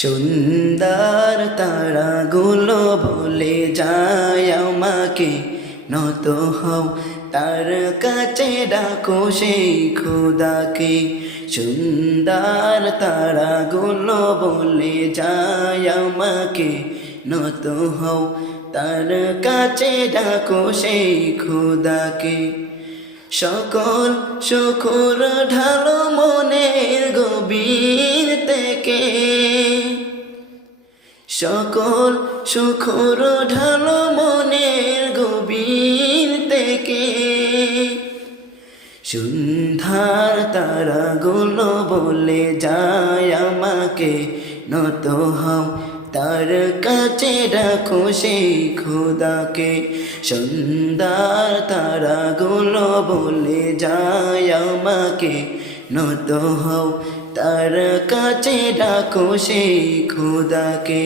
সুন্দর তারাগুলো বলে যায় আমাকে নত হও তার কাছে ডাকো সেই খোদাকে। সুন্দর তারাগুলো বলে যায় আমাকে নত হও তার কাছে ডাকো সেই খোদাকে। সকল শুকুর ঢালো মনের গভীর থেকে, সকল শুকুর ঢালো মনের গভীর থেকে। সুন্দর তারাগুলো বলে যায় আমাকে নত হও তার কাছে ডাকো সেই খোদাকে। সুন্দর তারাগুলো বলে যায় আমাকে নত হও তার কাছে ডাকো সেই খোদাকে।